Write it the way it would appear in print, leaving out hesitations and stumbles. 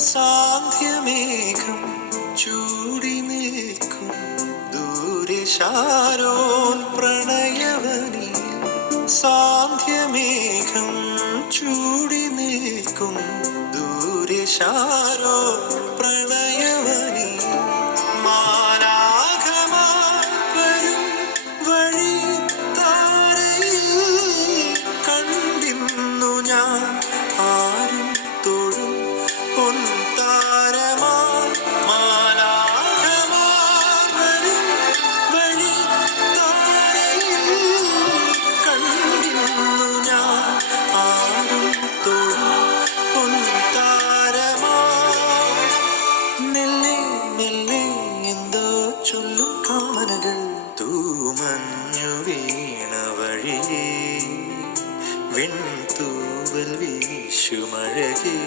സാന്ധ്യമേഘം ചൂടി നിൽക്കും ദൂരെ ശാരോൻ പ്രണയവനി. സാന്ധ്യമേഘം ചൂടി നിൽക്കും ദൂരെ ശാരോൻ പ്രണയവനി. മാലാഖമാർ വരും വഴി താരയിൽ കണ്ടിന്നു ഞാൻ ആരും തൊഴും പൊൻതാരമാ. മാലാഖമാർ വരും വഴി താരയിൽ കണ്ടിന്നു ഞാൻ ആരും തൊഴും പൊൻതാരമാ. മെല്ലെ മെല്ലെ എന്തോ ചൊല്ലും കാമനകൾ തൂമഞ്ഞു വീണ വഴിയേ വെൺതൂവൽ വീശുമഴകേ.